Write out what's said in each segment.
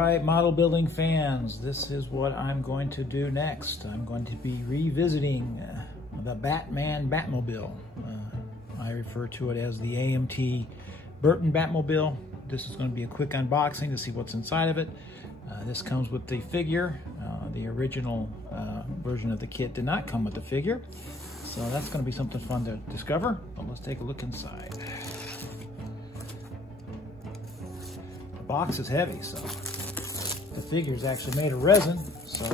right, model building fans, this is what I'm going to do next. I'm going to be revisiting the Batmobile. I refer to it as the AMT Burton Batmobile. This is going to be a quick unboxing to see what's inside of it. This comes with the figure. The original version of the kit did not come with the figure. So that's going to be something fun to discover. But let's take a look inside. The box is heavy, so the figure is actually made of resin, so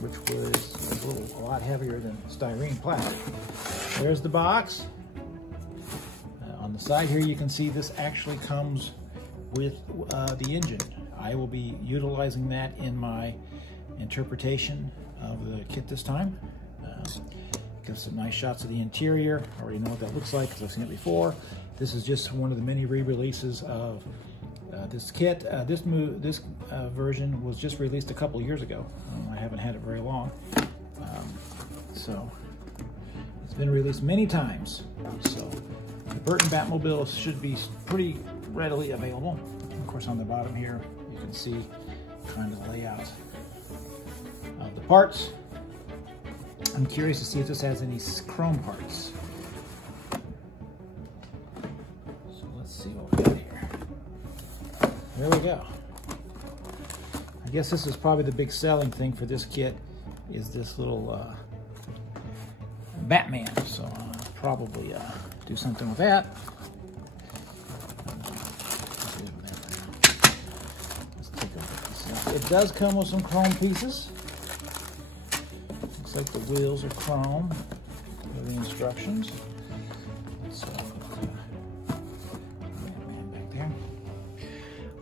which was a lot heavier than styrene plastic. There's the box. On the side here, you can see this actually comes with the engine. I will be utilizing that in my interpretation of the kit this time. Give some nice shots of the interior. I already know what that looks like because I've seen it before. This is just one of the many re-releases of this kit. This version was just released a couple years ago. I haven't had it very long. So it's been released many times. So the Burton Batmobile should be pretty readily available. Of course, on the bottom here, you can see kind of the layout of the parts. I'm curious to see if this has any chrome parts. So let's see what we got here. There we go. I guess this is probably the big selling thing for this kit, is this little Batman. So I'll probably do something with that. Let's take a look at this. It does come with some chrome pieces. Looks like the wheels are chrome. Here are the instructions. So, Batman back there.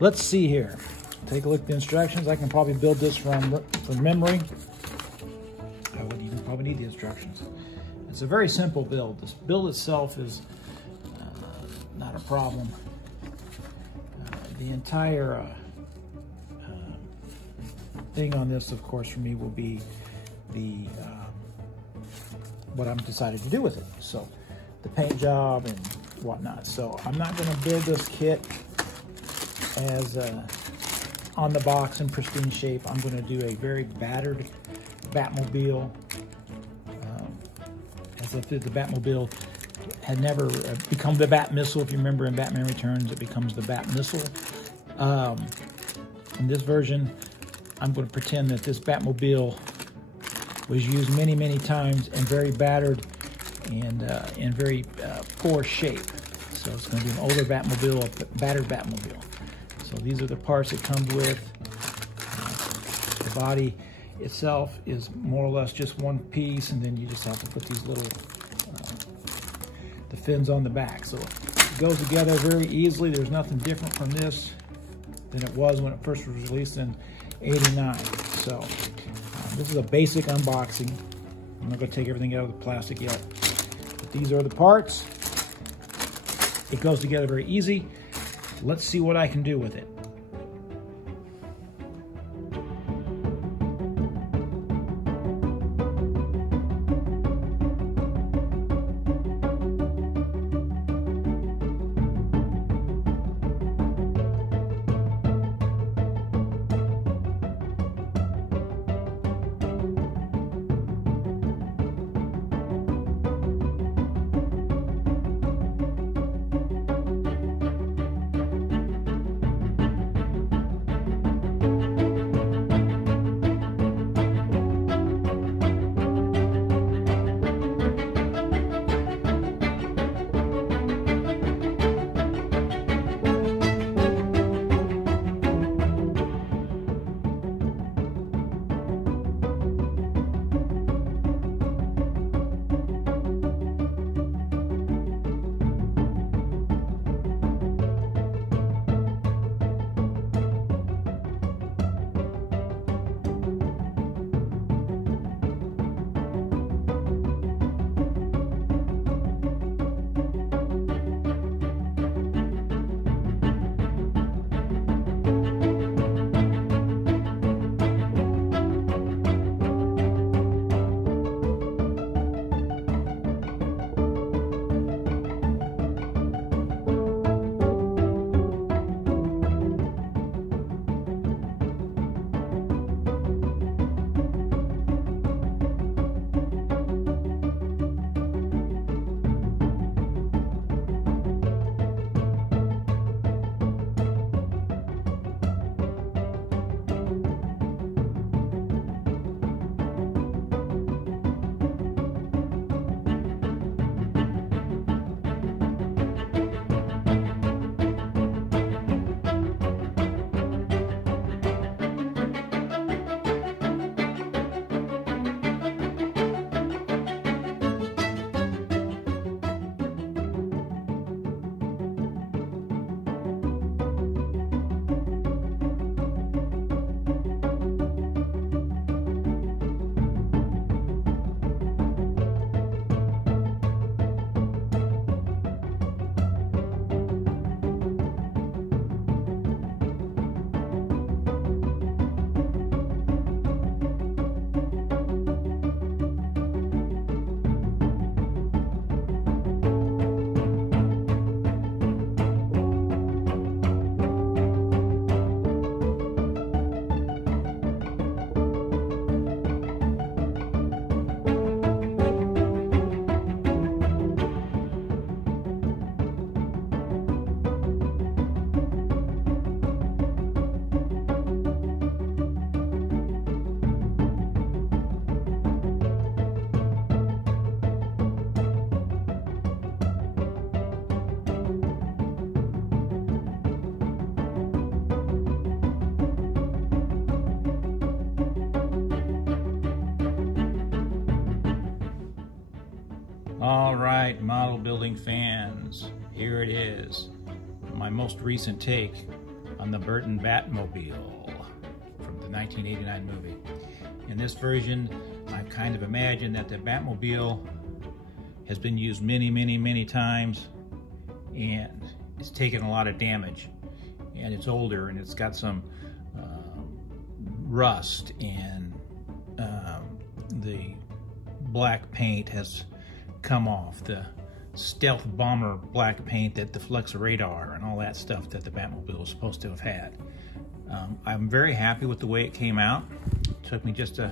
Let's see here. Take a look at the instructions. I can probably build this from memory. I wouldn't even probably need the instructions. It's a very simple build. This build itself is not a problem. The entire thing on this, of course, for me will be the what I'm decided to do with it. So the paint job and whatnot. So I'm not going to build this kit as on the box in pristine shape. I'm going to do a very battered Batmobile, as if the Batmobile had never become the Bat Missile. If you remember in Batman Returns, it becomes the Bat Missile. In this version, I'm going to pretend that this Batmobile was used many, many times and very battered and in very poor shape. So it's going to be an older Batmobile, a battered Batmobile. So these are the parts it comes with. The body itself is more or less just one piece, and then you just have to put these little the fins on the back. So it goes together very easily. There's nothing different from this than it was when it first was released in '89. So this is a basic unboxing. I'm not going to take everything out of the plastic yet. But these are the parts. It goes together very easy. Let's see what I can do with it. right, model building fans, here it is. My most recent take on the Burton Batmobile from the 1989 movie. In this version, I kind of imagine that the Batmobile has been used many times, and it's taken a lot of damage, and it's older, and it's got some rust, and the black paint has come off, the stealth bomber black paint that deflects radar and all that stuff that the Batmobile was supposed to have had. I'm very happy with the way it came out. It took me just I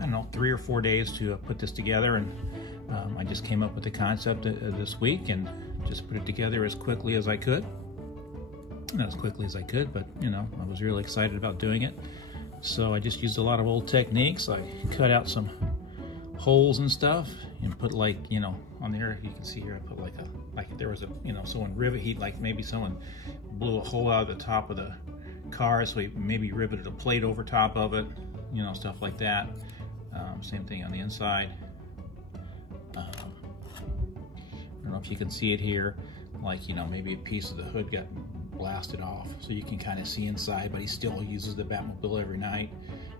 don't know, 3 or 4 days to put this together, and I just came up with the concept this week and just put it together as quickly as I could. Not as quickly as I could, but you know, I was really excited about doing it. So I just used a lot of old techniques. I cut out some holes and stuff and put, like, you know, on there, you can see here, I put like there was a, you know, someone rivet heat, like maybe someone blew a hole out of the top of the car, so he maybe riveted a plate over top of it, you know, stuff like that. Same thing on the inside. I don't know if you can see it here, like, you know, maybe a piece of the hood got blasted off, so you can kind of see inside, but he still uses the Batmobile every night,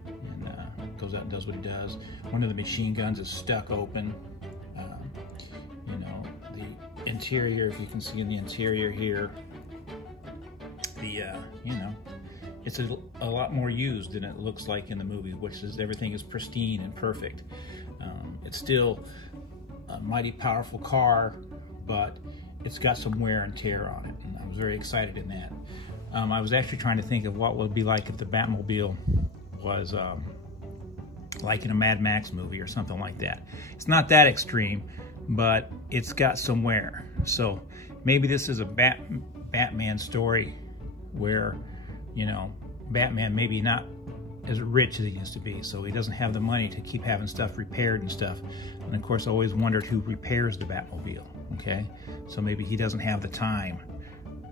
and goes out and does what he does. One of the machine guns is stuck open. You know, the interior, if you can see in the interior here, you know, it's a lot more used than it looks like in the movie, which is everything is pristine and perfect. It's still a mighty powerful car, but it's got some wear and tear on it, and I was very excited in that. I was actually trying to think of what would be like if the Batmobile was like in a Mad Max movie or something like that. It's not that extreme, but it's got some wear. So maybe this is a Batman story where, you know, Batman maybe not as rich as he used to be, so he doesn't have the money to keep having stuff repaired and stuff. And of course, I always wondered who repairs the Batmobile, okay? So maybe he doesn't have the time,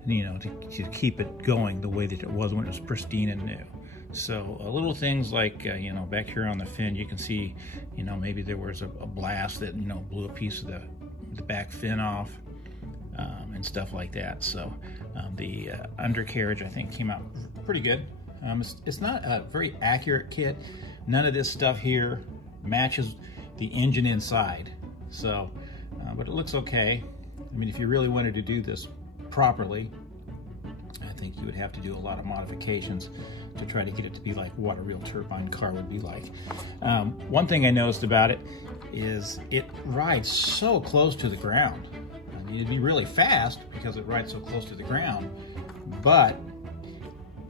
you know, to keep it going the way that it was when it was pristine and new. So little things like, you know, back here on the fin, you can see, you know, maybe there was a blast that, you know, blew a piece of the back fin off, and stuff like that. So the undercarriage, I think, came out pretty good. It's not a very accurate kit. None of this stuff here matches the engine inside. So, but it looks okay. I mean, if you really wanted to do this properly, I think you would have to do a lot of modifications to try to get it to be like what a real turbine car would be like. One thing I noticed about it is it rides so close to the ground. I mean, it'd be really fast because it rides so close to the ground, but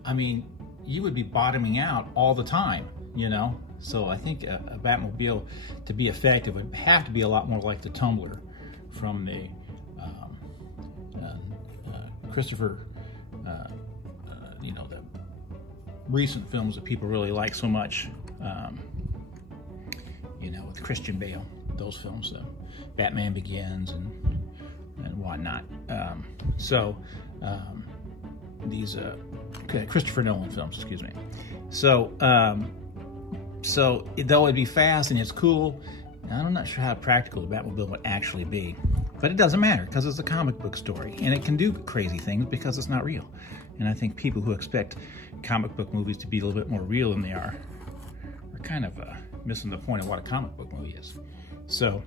I mean, you would be bottoming out all the time, you know? So I think a Batmobile, to be effective, would have to be a lot more like the Tumbler from the Christopher, you know, the recent films that people really like so much, you know, with Christian Bale, those films, Batman Begins and whatnot. These Christopher Nolan films, excuse me. So though it'd be fast and it's cool, I'm not sure how practical the Batmobile would actually be. But it doesn't matter because it's a comic book story, and it can do crazy things because it's not real. And I think people who expect comic book movies to be a little bit more real than they are kind of missing the point of what a comic book movie is. So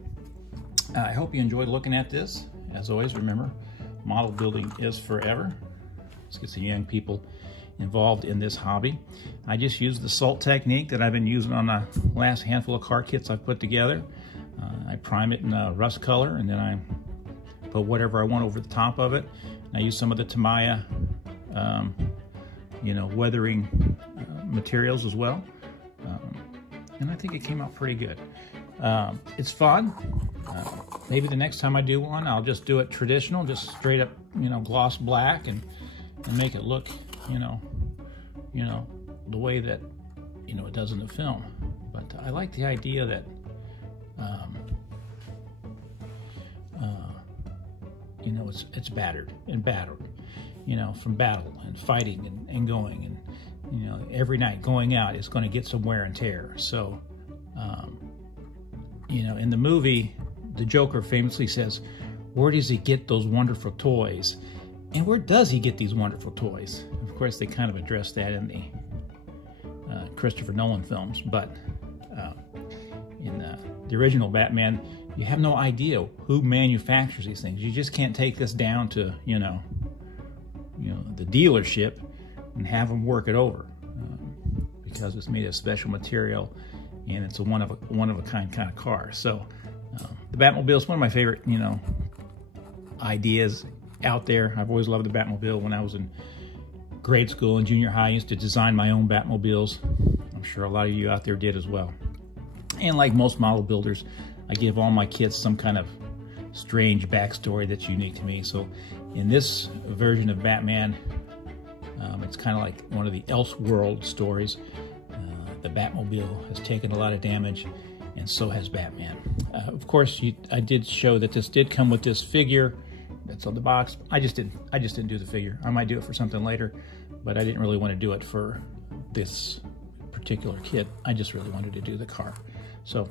I hope you enjoyed looking at this. As always, remember, model building is forever. Let's get some young people involved in this hobby. I just used the salt technique that I've been using on the last handful of car kits I've put together. I prime it in rust color, and then I put whatever I want over the top of it. And I use some of the Tamiya, you know, weathering materials as well. And I think it came out pretty good. It's fun. Maybe the next time I do one, I'll just do it traditional, just straight up, you know, gloss black, and make it look, you know, the way that, you know, it does in the film. But I like the idea that, you know, it's battered and battered, you know, from battle and fighting and going, and, you know, every night going out is going to get some wear and tear. So, you know, in the movie, the Joker famously says, where does he get those wonderful toys? And where does he get these wonderful toys? Of course, they kind of address that in the Christopher Nolan films, but in the original Batman, you have no idea who manufactures these things. You just can't take this down to, the dealership and have them work it over because it's made of special material and it's a one of a kind of car. So the Batmobile is one of my favorite, ideas out there. I've always loved the Batmobile. When I was in grade school and junior high, I used to design my own Batmobiles. I'm sure a lot of you out there did as well. And like most model builders, I give all my kids some kind of strange backstory that's unique to me. So in this version of Batman, it's kind of like one of the Elseworld stories. The Batmobile has taken a lot of damage, and so has Batman. Of course, I did show that this did come with this figure that's on the box. I just didn't do the figure. I might do it for something later, but I didn't really want to do it for this particular kit. I just really wanted to do the car. So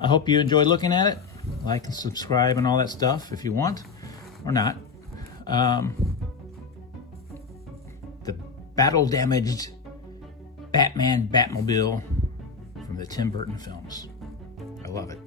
I hope you enjoyed looking at it. Like and subscribe and all that stuff if you want, or not. The battle-damaged Batman Batmobile from the Tim Burton films. I love it.